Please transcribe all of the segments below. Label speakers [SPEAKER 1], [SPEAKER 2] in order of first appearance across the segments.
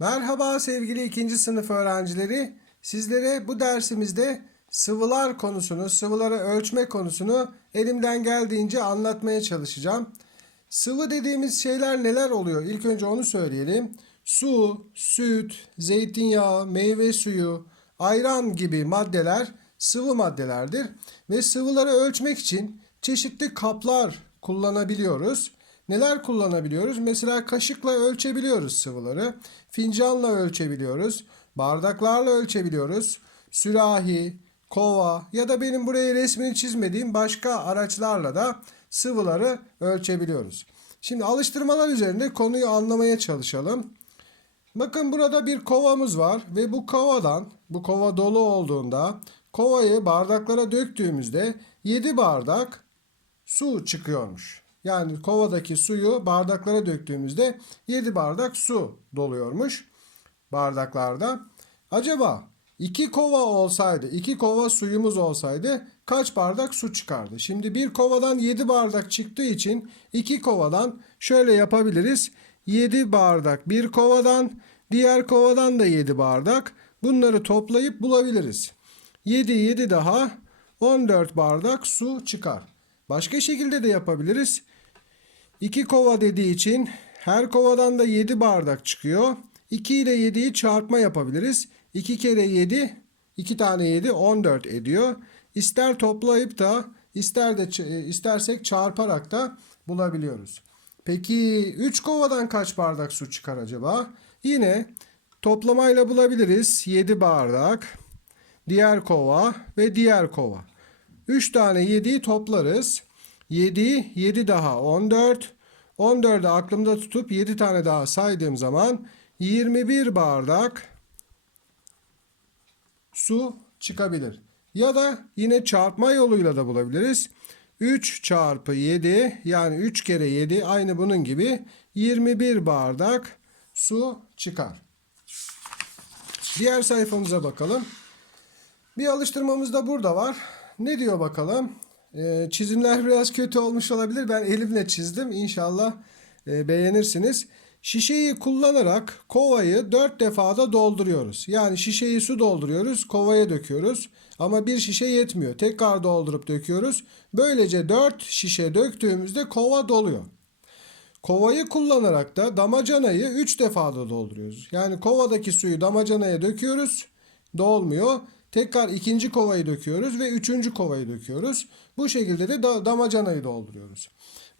[SPEAKER 1] Merhaba sevgili ikinci sınıf öğrencileri. Sizlere bu dersimizde sıvılar konusunu, sıvıları ölçme konusunu elimden geldiğince anlatmaya çalışacağım. Sıvı dediğimiz şeyler neler oluyor? İlk önce onu söyleyelim. Su, süt, zeytinyağı, meyve suyu, ayran gibi maddeler sıvı maddelerdir. Ve sıvıları ölçmek için çeşitli kaplar kullanabiliyoruz. Neler kullanabiliyoruz? Mesela kaşıkla ölçebiliyoruz sıvıları. Fincanla ölçebiliyoruz. Bardaklarla ölçebiliyoruz. Sürahi, kova ya da benim buraya resmini çizmediğim başka araçlarla da sıvıları ölçebiliyoruz. Şimdi alıştırmalar üzerinde konuyu anlamaya çalışalım. Bakın burada bir kovamız var ve bu kovadan, bu kova dolu olduğunda kovayı bardaklara döktüğümüzde 7 bardak su çıkıyormuş. Yani kovadaki suyu bardaklara döktüğümüzde 7 bardak su doluyormuş bardaklarda. Acaba 2 kova olsaydı, 2 kova suyumuz olsaydı kaç bardak su çıkardı? Şimdi bir kovadan 7 bardak çıktığı için 2 kovadan şöyle yapabiliriz. 7 bardak bir kovadan, diğer kovadan da 7 bardak. Bunları toplayıp bulabiliriz. 7 7 daha 14 bardak su çıkar. Başka şekilde de yapabiliriz. 2 kova dediği için her kovadan da 7 bardak çıkıyor. 2 ile 7'yi çarpma yapabiliriz. 2 kere 7, 2 tane 7 14 ediyor. İster toplayıp da ister de ç- istersek çarparak da bulabiliyoruz. Peki 3 kovadan kaç bardak su çıkar acaba? Yine toplamayla bulabiliriz. 7 bardak, diğer kova ve diğer kova. 3 tane 7'yi toplarız. 7, 7 daha 14. 14'ü aklımda tutup 7 tane daha saydığım zaman 21 bardak su çıkabilir. Ya da yine çarpma yoluyla da bulabiliriz. 3 çarpı 7 yani 3 kere 7 aynı bunun gibi 21 bardak su çıkar. Diğer sayfamıza bakalım. Bir alıştırmamız da burada var. Ne diyor bakalım? Ee, çizimler biraz kötü olmuş olabilir. Ben elimle çizdim. İnşallah e, beğenirsiniz. Şişeyi kullanarak kovayı dört defada dolduruyoruz. Yani şişeyi su dolduruyoruz, kovaya döküyoruz. Ama bir şişe yetmiyor. Tekrar doldurup döküyoruz. Böylece dört şişe döktüğümüzde kova doluyor. Kovayı kullanarak da damacanayı 3 defada dolduruyoruz. Yani kovadaki suyu damacanaya döküyoruz. Dolmuyor. Tekrar ikinci kovayı döküyoruz ve üçüncü kovayı döküyoruz. Bu şekilde de da- damacanayı dolduruyoruz.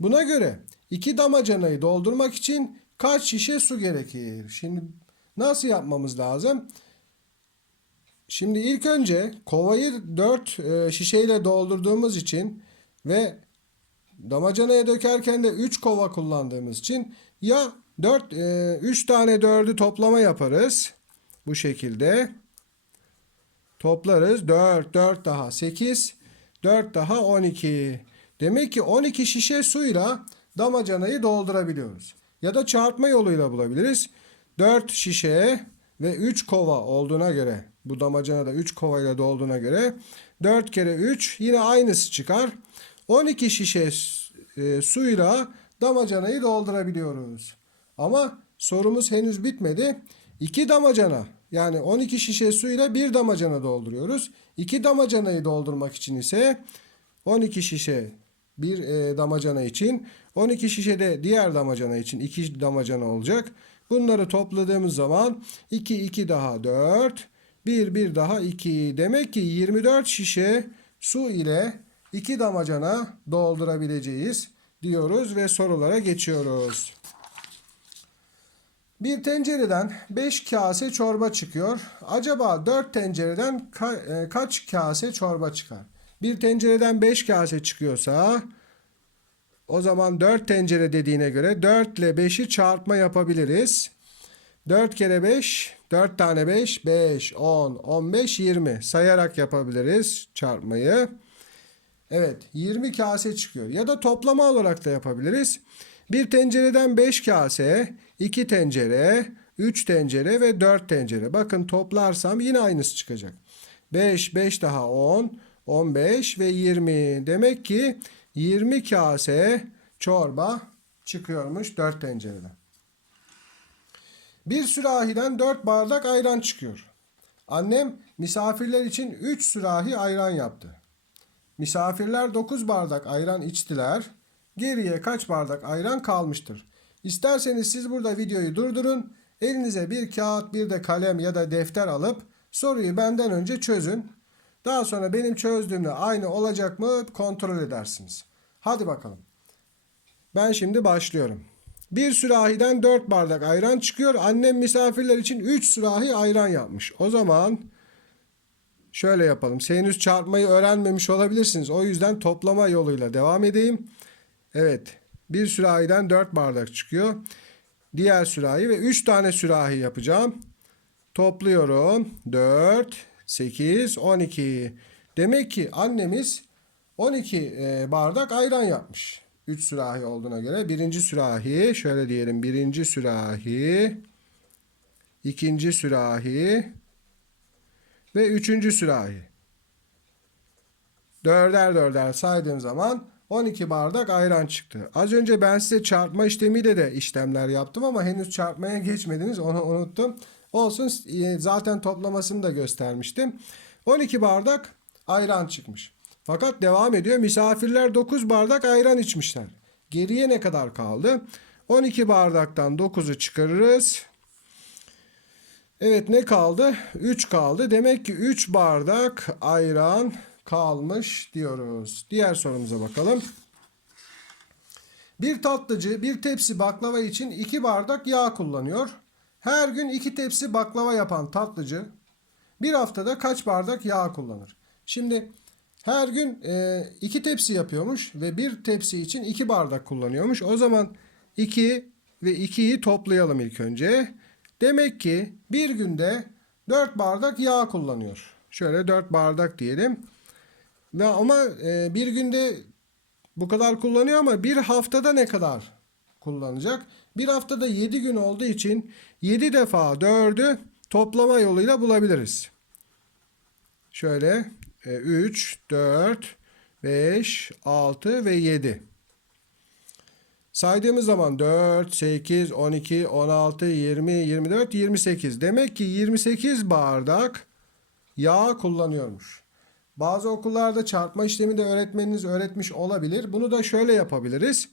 [SPEAKER 1] Buna göre iki damacanayı doldurmak için kaç şişe su gerekir? Şimdi nasıl yapmamız lazım? Şimdi ilk önce kovayı 4 şişeyle doldurduğumuz için ve damacanaya dökerken de 3 kova kullandığımız için ya 4 3 tane 4'ü toplama yaparız. Bu şekilde. Toplarız. 4 4 daha 8 4 daha 12. Demek ki 12 şişe suyla damacanayı doldurabiliyoruz. Ya da çarpma yoluyla bulabiliriz. 4 şişe ve 3 kova olduğuna göre bu damacana da 3 kovayla dolduğuna göre 4 kere 3 yine aynısı çıkar. 12 şişe e, suyla damacanayı doldurabiliyoruz. Ama sorumuz henüz bitmedi. 2 damacana yani 12 şişe suyla bir damacana dolduruyoruz. 2 damacanayı doldurmak için ise 12 şişe bir e, damacana için 12 şişe de diğer damacana için 2 damacana olacak. Bunları topladığımız zaman 2 2 daha 4 1 1 daha 2 demek ki 24 şişe su ile 2 damacana doldurabileceğiz diyoruz ve sorulara geçiyoruz. Bir tencereden 5 kase çorba çıkıyor. Acaba 4 tencereden ka- e, kaç kase çorba çıkar? Bir tencereden 5 kase çıkıyorsa o zaman 4 tencere dediğine göre 4 ile 5'i çarpma yapabiliriz. 4 kere 5, 4 tane 5, 5, 10, 15, 20 sayarak yapabiliriz çarpmayı. Evet 20 kase çıkıyor. Ya da toplama olarak da yapabiliriz. Bir tencereden 5 kase, 2 tencere, 3 tencere ve 4 tencere. Bakın toplarsam yine aynısı çıkacak. 5, 5 daha 10, 15 ve 20. Demek ki 20 kase çorba çıkıyormuş 4 tencereden. Bir sürahiden 4 bardak ayran çıkıyor. Annem misafirler için 3 sürahi ayran yaptı. Misafirler 9 bardak ayran içtiler. Geriye kaç bardak ayran kalmıştır? İsterseniz siz burada videoyu durdurun. Elinize bir kağıt, bir de kalem ya da defter alıp soruyu benden önce çözün. Daha sonra benim çözdüğümle aynı olacak mı kontrol edersiniz. Hadi bakalım. Ben şimdi başlıyorum. Bir sürahiden 4 bardak ayran çıkıyor. Annem misafirler için 3 sürahi ayran yapmış. O zaman şöyle yapalım. Siz henüz çarpmayı öğrenmemiş olabilirsiniz. O yüzden toplama yoluyla devam edeyim. Evet. Bir sürahiden 4 bardak çıkıyor. Diğer sürahi ve 3 tane sürahi yapacağım. Topluyorum. 4, 8, 12. Demek ki annemiz 12 e, bardak ayran yapmış. 3 sürahi olduğuna göre. Birinci sürahi şöyle diyelim. Birinci sürahi. ikinci sürahi. Ve üçüncü sürahi. Dörder dörder saydığım zaman 12 bardak ayran çıktı. Az önce ben size çarpma işlemiyle de işlemler yaptım ama henüz çarpmaya geçmediniz. Onu unuttum. Olsun e, zaten toplamasını da göstermiştim. 12 bardak ayran çıkmış. Fakat devam ediyor. Misafirler 9 bardak ayran içmişler. Geriye ne kadar kaldı? 12 bardaktan 9'u çıkarırız. Evet ne kaldı? 3 kaldı. Demek ki 3 bardak ayran kalmış diyoruz. Diğer sorumuza bakalım. Bir tatlıcı bir tepsi baklava için 2 bardak yağ kullanıyor. Her gün 2 tepsi baklava yapan tatlıcı bir haftada kaç bardak yağ kullanır? Şimdi her gün e, iki tepsi yapıyormuş ve bir tepsi için iki bardak kullanıyormuş. O zaman 2 ve 2'yi toplayalım ilk önce. Demek ki bir günde 4 bardak yağ kullanıyor. Şöyle 4 bardak diyelim. Ve ama e, bir günde bu kadar kullanıyor ama bir haftada ne kadar kullanacak? Bir haftada 7 gün olduğu için 7 defa 4'ü toplama yoluyla bulabiliriz. Şöyle 3, 4, 5, 6 ve 7. Saydığımız zaman 4, 8, 12, 16, 20, 24, 28. Demek ki 28 bardak yağ kullanıyormuş. Bazı okullarda çarpma işlemi de öğretmeniniz öğretmiş olabilir. Bunu da şöyle yapabiliriz.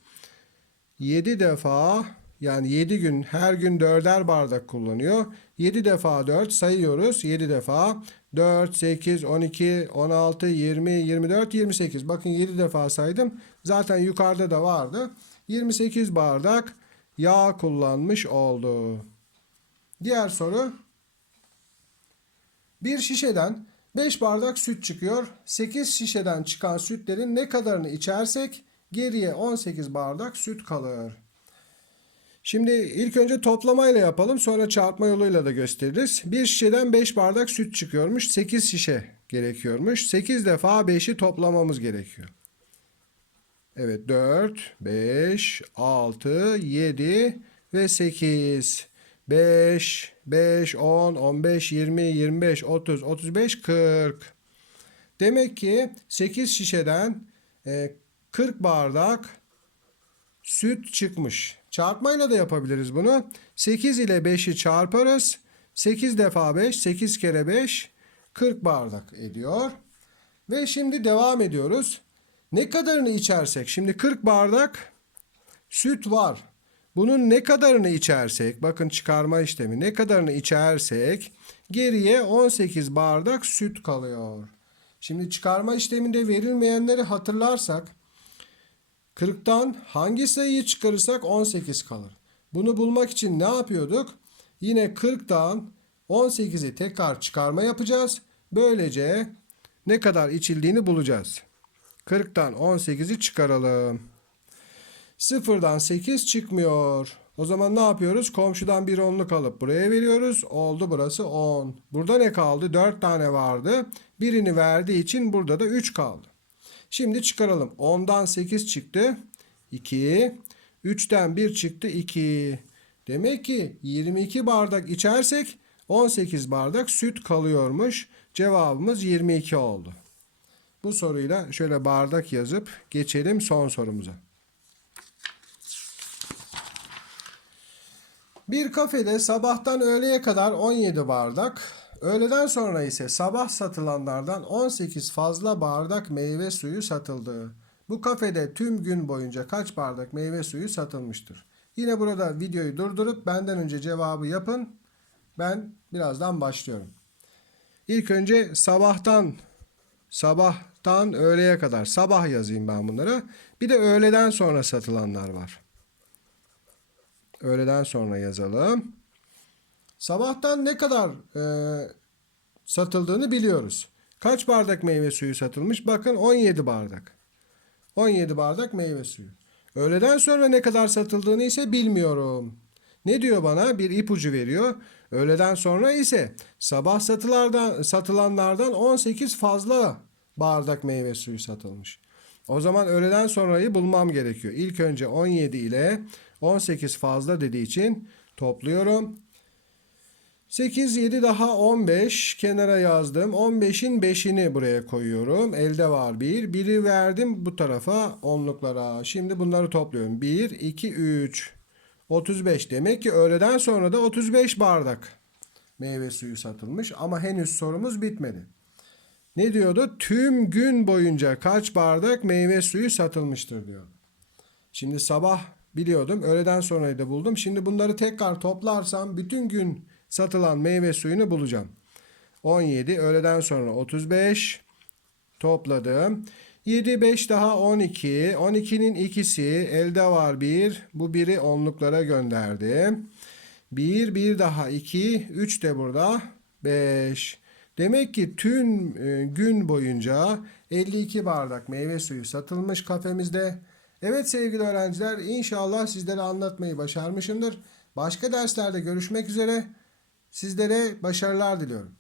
[SPEAKER 1] 7 defa yani 7 gün her gün 4'er bardak kullanıyor. 7 defa 4 sayıyoruz. 7 defa 4, 8, 12, 16, 20, 24, 28. Bakın 7 defa saydım. Zaten yukarıda da vardı. 28 bardak yağ kullanmış oldu. Diğer soru. Bir şişeden 5 bardak süt çıkıyor. 8 şişeden çıkan sütlerin ne kadarını içersek geriye 18 bardak süt kalır. Şimdi ilk önce toplamayla yapalım sonra çarpma yoluyla da gösteririz. Bir şişeden 5 bardak süt çıkıyormuş. 8 şişe gerekiyormuş. 8 defa 5'i toplamamız gerekiyor. Evet 4, 5, 6, 7 ve 8. 5, 5, 10, 15, 20, 25, 30, 35, 40. Demek ki 8 şişeden 40 bardak süt çıkmış. Çarpmayla da yapabiliriz bunu. 8 ile 5'i çarparız. 8 defa 5, 8 kere 5, 40 bardak ediyor. Ve şimdi devam ediyoruz. Ne kadarını içersek, şimdi 40 bardak süt var. Bunun ne kadarını içersek, bakın çıkarma işlemi, ne kadarını içersek geriye 18 bardak süt kalıyor. Şimdi çıkarma işleminde verilmeyenleri hatırlarsak 40'tan hangi sayıyı çıkarırsak 18 kalır. Bunu bulmak için ne yapıyorduk? Yine 40'tan 18'i tekrar çıkarma yapacağız. Böylece ne kadar içildiğini bulacağız. 40'tan 18'i çıkaralım. Sıfırdan 8 çıkmıyor. O zaman ne yapıyoruz? Komşudan bir onluk alıp buraya veriyoruz. Oldu burası 10. Burada ne kaldı? 4 tane vardı. Birini verdiği için burada da 3 kaldı. Şimdi çıkaralım. 10'dan 8 çıktı. 2. 3'ten 1 çıktı. 2. Demek ki 22 bardak içersek 18 bardak süt kalıyormuş. Cevabımız 22 oldu. Bu soruyla şöyle bardak yazıp geçelim son sorumuza. Bir kafede sabahtan öğleye kadar 17 bardak, öğleden sonra ise sabah satılanlardan 18 fazla bardak meyve suyu satıldı. Bu kafede tüm gün boyunca kaç bardak meyve suyu satılmıştır? Yine burada videoyu durdurup benden önce cevabı yapın. Ben birazdan başlıyorum. İlk önce sabahtan sabahtan öğleye kadar sabah yazayım ben bunlara. Bir de öğleden sonra satılanlar var. Öğleden sonra yazalım. Sabahtan ne kadar e, satıldığını biliyoruz. Kaç bardak meyve suyu satılmış? Bakın 17 bardak. 17 bardak meyve suyu. Öğleden sonra ne kadar satıldığını ise bilmiyorum. Ne diyor bana? Bir ipucu veriyor. Öğleden sonra ise sabah satılardan, satılanlardan 18 fazla bardak meyve suyu satılmış. O zaman öğleden sonrayı bulmam gerekiyor. İlk önce 17 ile 18 fazla dediği için topluyorum. 8, 7 daha 15 kenara yazdım. 15'in 5'ini buraya koyuyorum. Elde var 1. 1'i verdim bu tarafa onluklara. Şimdi bunları topluyorum. 1, 2, 3. 35. Demek ki öğleden sonra da 35 bardak meyve suyu satılmış. Ama henüz sorumuz bitmedi. Ne diyordu? Tüm gün boyunca kaç bardak meyve suyu satılmıştır diyor. Şimdi sabah biliyordum. Öğleden sonrayı da buldum. Şimdi bunları tekrar toplarsam bütün gün satılan meyve suyunu bulacağım. 17 öğleden sonra 35 topladım. 7 5 daha 12. 12'nin ikisi elde var 1. Bu biri onluklara gönderdim. 1 bir daha 2 3 de burada 5. Demek ki tüm e, gün boyunca 52 bardak meyve suyu satılmış kafemizde. Evet sevgili öğrenciler inşallah sizlere anlatmayı başarmışımdır. Başka derslerde görüşmek üzere. Sizlere başarılar diliyorum.